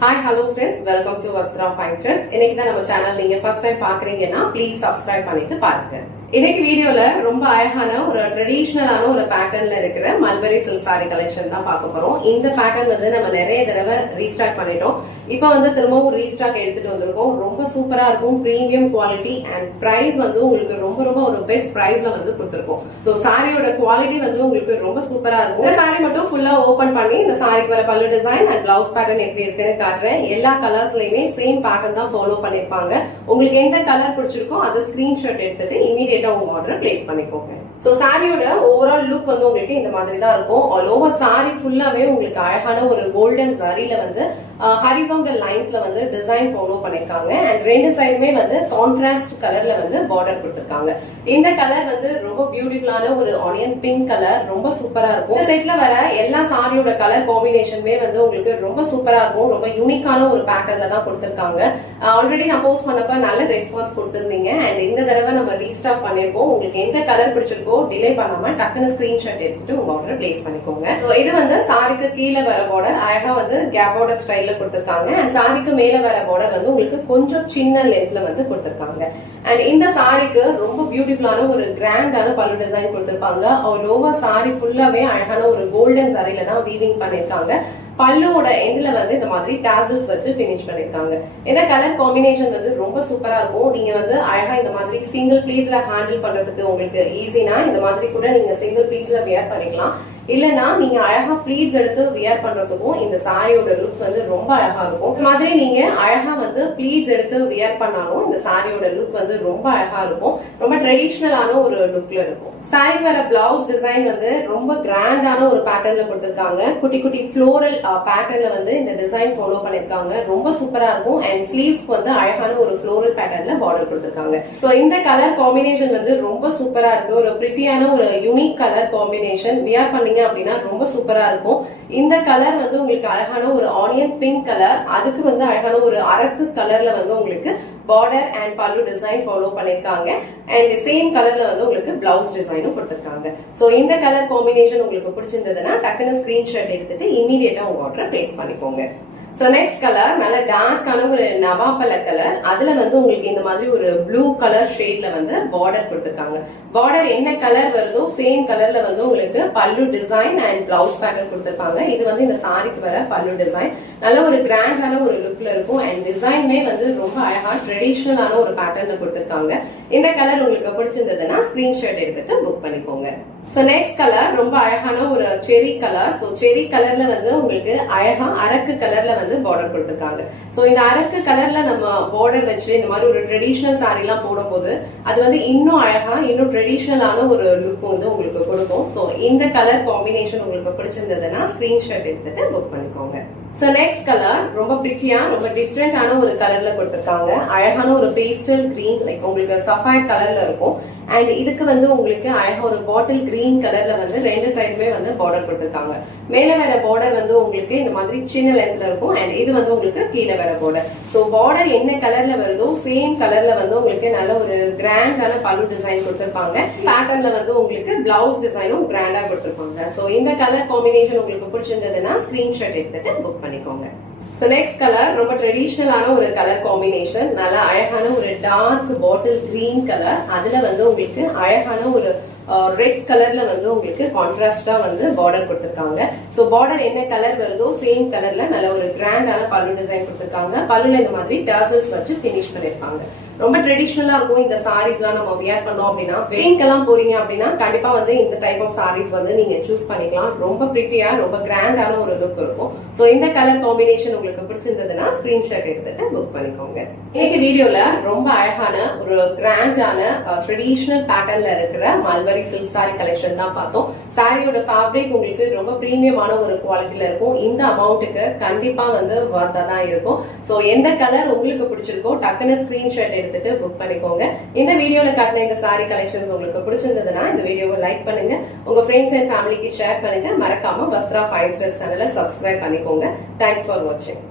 Hi, hello friends. Welcome to Vastra Fine Threads. இன்னைக்கு தான் நம்ம சேனல் நீங்க ஃபர்ஸ்ட் டைம் பாக்குறீங்கன்னா ப்ளீஸ் சப்ஸ்கிரைப் பண்ணிட்டு பாருங்க. இன்னைக்கு வீடியோல ரொம்ப அழகான ஒரு ட்ரெடிஷனலான ஒரு பேட்டர்ன்ல இருக்கிற மல்பரி சில்க் சாரி கலெக்ஷன் தான் பார்க்க போறோம். இந்த பேட்டர்ன் வந்து நம்ம நிறைய தடவை ரீஸ்டாக் பண்ணிட்டோம். இப்போ வந்து திரும்பவும் ரீஸ்டாக் எடுத்துட்டு வந்திருக்கோம். ரொம்ப சூப்பரா இருக்கும், பிரீமியம் குவாலிட்டி அண்ட் பிரைஸ் வந்து உங்களுக்கு ரொம்ப ஒரு பெஸ்ட் பிரைஸ்ல வந்து கொடுத்துருக்கோம். சோ சாரியோட குவாலிட்டி வந்து உங்களுக்கு ரொம்ப சூப்பரா இருக்கும். இந்த சாரி மட்டும் ஃபுல்லா ஓபன் பண்ணி இந்த சாரிக்கு வர பல்லு டிசைன் அண்ட் பிளவுஸ் பேட்டர்ன் எப்படி இருக்குன்னு காட்டுறேன். எல்லா கலர்ஸ்லயுமே சேம் பேட்டர்ன் தான் ஃபாலோ பண்ணிருப்பாங்க. உங்களுக்கு எந்த கலர் பிடிச்சிருக்கோ அதை ஸ்கிரீன்ஷாட் எடுத்துட்டு இமீடியட்டா உங்க ஆர்டர் பிளேஸ் பண்ணிக்கோங்க. சோ சாரியோட ஓவரால் லுக் வந்து உங்களுக்கு இந்த மாதிரி தான் இருக்கும். ஆல் ஓவர் சாரி ஃபுல்லாவே உங்களுக்கு அழகான ஒரு கோல்டன் ஜரியில வந்து ஹாரிசான்டல் லைன்ஸ்ல வந்து டிசைன் ஃபாலோ பண்ணிருக்காங்க அண்ட் ரெண்டு சைடுமே வந்து கான்ட்ராஸ்ட் கலர்ல வந்து பார்டர் கொடுத்திருக்காங்க. இந்த கலர் வந்து ரொம்ப பியூட்டிஃபுல்லான ஒரு ஆனியன் பிங்க் கலர், ரொம்ப சூப்பரா இருக்கும். இந்த செட்ல வர எல்லா சாரியோட கலர் காம்பினேஷனுமே வந்து உங்களுக்கு ரொம்ப சூப்பரா இருக்கும். ரொம்ப யூனிக்கான ஒரு பேட்டர்ன்ல தான் கொடுத்திருக்காங்க. ஆல்ரெடி நான் போஸ்ட் பண்ணப்ப நல்ல ரெஸ்பான்ஸ் கொடுத்திருந்தீங்க அண்ட் இந்த தடவை நம்ம ரீஸ்டாக் பண்ணிருக்கோம். உங்களுக்கு எந்த கலர் பிடிச்சிருக்கோ டிலே பண்ணாம டக்குன்னு ஸ்கிரீன்ஷாட் எடுத்துட்டு உங்க ஆர்டர் பிளேஸ் பண்ணிக்கோங்க. இது வந்து சாரிக்கு கீழே வர பார்டர் அழகா வந்து கேப்போட ஸ்டைல்ல கொடுத்திருக்காங்க அண்ட் சாரிக்கு மேல வர பார்டர் வந்து உங்களுக்கு கொஞ்சம் சின்ன லென்த்ல வந்து கொடுத்திருக்காங்க. அண்ட் இந்த சாரிக்கு ரொம்ப பியூட்டிஃபுல்லான ஒரு கிராண்டான பல்லு டிசைன் கொடுத்திருப்பாங்க. ஆல் ஓவர் சாரி ஃபுல்லாவே அழகான ஒரு கோல்டன் சாரியில தான் வீவிங் பண்ணிருக்காங்க. பல்லுவோட எண்ட்ல வந்து இந்த மாதிரி டாசல்ஸ் வச்சு பினிஷ் பண்ணிருக்காங்க. இந்த கலர் காம்பினேஷன் வந்து ரொம்ப சூப்பரா இருக்கும். நீங்க வந்து அழகா இந்த மாதிரி சிங்கிள் ப்ளீட்ல ஹேண்டில் பண்றதுக்கு உங்களுக்கு ஈஸினா இந்த மாதிரி கூட நீங்க சிங்கிள் ப்ளீட்ல வியர் பண்ணிக்கலாம். இல்லனா நீங்க அழகா ப்ளீட்ஸ் எடுத்து வியர் பண்றதுக்கும் இந்த சாரியோட லுக் வந்து ரொம்ப அழகா இருக்கும். இந்த மாதிரி நீங்க அழகா வந்து ப்ளீட்ஸ் எடுத்து வியர் பண்ணாலும் இந்த சாரியோட லுக் வந்து ரொம்ப அழகா இருக்கும். ரொம்ப ட்ரெடிஷனலான ஒரு லுக்ல இருக்கும். சாரி வர பிளவுஸ் டிசைன் வந்து ரொம்ப கிராண்டான ஒரு பேட்டர்ன்ல கொடுத்திருக்காங்க. குட்டி குட்டி ஃப்ளோரல் பேட்டர்ன்ல வந்து இந்த டிசைன் ஃபாலோ பண்ணிருக்காங்க. ரொம்ப சூப்பரா இருக்கும் அண்ட் ஸ்லீவ்ஸ்க்கு வந்து அழகான ஒரு ஃப்ளோரல் பேட்டர்ன்ல பார்டர் கொடுத்திருக்காங்க. சோ இந்த கலர் காம்பினேஷன் வந்து ரொம்ப சூப்பரா இருக்கு. ஒரு பிரிட்டியான ஒரு யூனிக் கலர் காம்பினேஷன். வியர் பண்ணீங்க அப்படின்னா ரொம்ப சூப்பரா இருக்கும். இந்த கலர் வந்து உங்களுக்கு அழகான ஒரு ஆனியன் பிங்க் கலர், அதுக்கு வந்து அழகான ஒரு அரக்கு கலர்ல வந்து உங்களுக்கு பார்டர் அண்ட் பல்லு டிசைன் ஃபாலோ பண்ணிருக்காங்க அண்ட் சேம் கலர்ல வந்து உங்களுக்கு பிளவுஸ் டிசைனும் கொடுத்திருக்காங்க. சோ இந்த கலர் காம்பினேஷன் உங்களுக்கு பிடிச்சிருந்ததுன்னா டக்குன்னு ஸ்கிரீன்ஷாட் எடுத்துட்டு இமீடியட்டா உங்க ஆர்டர் பிளேஸ் பண்ணிக்கோங்க. சோ நெக்ஸ்ட் கலர் நல்ல டார்க்கான ஒரு நவாப்பழ கலர், அதுல வந்து உங்களுக்கு இந்த மாதிரி ஒரு ப்ளூ கலர் ஷேட்ல வந்து பார்டர் கொடுத்திருக்காங்க. பார்டர் என்ன கலர் வருதோ சேம் கலர்ல வந்து உங்களுக்கு பல்லு டிசைன் அண்ட் பிளவுஸ் பேட்டர்ன் கொடுத்திருப்பாங்க. இது வந்து இந்த சாரிக்கு வர பல்லு டிசைன் நல்ல ஒரு கிராண்டான ஒரு லுக்ல இருக்கும் அண்ட் டிசைனுமே வந்து ரொம்ப அழகா ட்ரெடிஷனலான ஒரு பேட்டர்ன்ல கொடுத்திருக்காங்க. இந்த கலர் உங்களுக்கு பிடிச்சிருந்ததுன்னா ஸ்கிரீன்ஷாட் எடுத்துட்டு புக் பண்ணிக்கோங்க. சோ நெக்ஸ்ட் கலர் ரொம்ப அழகான ஒரு செரி கலர். சோ செரி கலர்ல வந்து உங்களுக்கு அழகா அரக்கு கலர்ல வந்து பார்டர் கொடுத்திருக்காங்க. சோ இந்த அரக்கு கலர்ல நம்ம பார்டர் வச்சு இந்த மாதிரி ஒரு ட்ரெடிஷனல் சாரி எல்லாம் போடும்போது அது வந்து இன்னும் அழகா இன்னும் ட்ரெடிஷனலான ஒரு லுக் வந்து உங்களுக்கு கொடுக்கும். சோ இந்த கலர் காம்பினேஷன் உங்களுக்கு பிடிச்சிருந்ததுன்னா ஸ்கிரீன்ஷாட் எடுத்துட்டு புக் பண்ணிக்கோங்க. சோ நெக்ஸ்ட் கலர் ரொம்ப பிரிட்டியா ரொம்ப டிஃப்ரெண்டான ஒரு கலர்ல கொடுத்திருக்காங்க. அழகான ஒரு பேஸ்டல் கிரீன், லைக் உங்களுக்கு சஃபயர் கலர்ல இருக்கும் அண்ட் இதுக்கு வந்து உங்களுக்கு அழகா ஒரு பாட்டில் கிரீன் கலர்ல வந்து ரெண்டு சைடுமே வந்து பார்டர் கொடுத்திருக்காங்க. மேல வர பார்டர் வந்து உங்களுக்கு இந்த மாதிரி சின்ன லென்த்ல இருக்கும் அண்ட் இது வந்து உங்களுக்கு கீழே வர பார்டர். சோ பார்டர் என்ன கலர்ல வருதோ சேம் கலர்ல வந்து உங்களுக்கு நல்ல ஒரு கிராண்டான பல்லு டிசைன் கொடுத்திருப்பாங்க. பேட்டர்ன்ல வந்து உங்களுக்கு பிளவுஸ் டிசைனும் கிராண்டா கொடுத்திருப்பாங்க. சோ இந்த கலர் காம்பினேஷன் உங்களுக்கு பிடிச்சிருந்ததுன்னா ஸ்கிரீன்ஷாட் எடுத்துட்டு புக் பண்ணிக்கோங்க. சோ நெக்ஸ்ட் கலர் ரொம்ப ட்ரெடிஷனலான ஒரு கலர் காம்பினேஷன். நல்ல அழகான ஒரு டார்க் பாட்டில் கிரீன் கலர், அதுல வந்து உங்களுக்கு அழகான ஒரு ரெட் கலர்ல வந்து உங்களுக்கு கான்ட்ராஸ்டா வந்து பார்டர் கொடுத்திருக்காங்க. சோ பார்டர் என்ன கலர் வருதோ சேம் கலர்ல நல்ல ஒரு கிராண்டான பல்லு டிசைன் கொடுத்திருக்காங்க. பல்லுல இந்த மாதிரி டாசல்ஸ் வச்சு பினிஷ் பண்ணிருப்பாங்க. ரொம்ப ட்ரெடிஷனலா இருக்கும். இந்த சாரீஸ் எல்லாம் நம்ம வியர் பண்ணோம் அப்படின்னா வெட்டிங்க்கு எல்லாம் போறீங்க அப்படின்னா கண்டிப்பா வந்து இந்த டைப் ஆஃப் சாரீஸ் வந்து நீங்க சூஸ் பண்ணிக்கலாம். ரொம்ப பிரிட்டியா ரொம்ப கிராண்டான ஒரு லுக் இருக்கும். சோ இந்த கலர் காம்பினேஷன் உங்களுக்கு பிடிச்சிருந்ததுன்னா ஸ்கிரீன்ஷாட் எடுத்துட்டு புக் பண்ணிக்கோங்க. இன்னைக்கு வீடியோல ரொம்ப அழகான ஒரு கிராண்டான ட்ரெடிஷனல் பேட்டர்ன்ல இருக்கிற மல்பரி சில்க் சாரி கலெக்ஷன் தான் பார்த்தோம். சாரியோட ஃபேப்ரிக் உங்களுக்கு ரொம்ப பிரீமியமான ஒரு குவாலிட்டியில இருக்கும். இந்த அமௌண்ட்டுக்கு கண்டிப்பா வந்து வர்த்தா தான் இருக்கும். சோ எந்த கலர் உங்களுக்கு பிடிச்சிருக்கோ டக்குன்னு ஸ்கிரீன்ஷாட் எடுத்துட்டு புக் பண்ணிக்கோங்க. இந்த வீடியோல காட்டின இந்த சாரி கலெக்ஷன்ஸ் உங்களுக்கு பிடிச்சிருந்ததுன்னா இந்த வீடியோவை லைக் பண்ணுங்க, உங்க ஃப்ரெண்ட்ஸ் அண்ட் ஃபேமிலிக்கு ஷேர் பண்ணுங்க. மறக்காம வஸ்த்ரா ஃபைன் த்ரெட்ஸ் சேனலை சப்ஸ்கிரைப் பண்ணிக்கோங்க. தேங்க்ஸ் ஃபார் வாட்சிங்.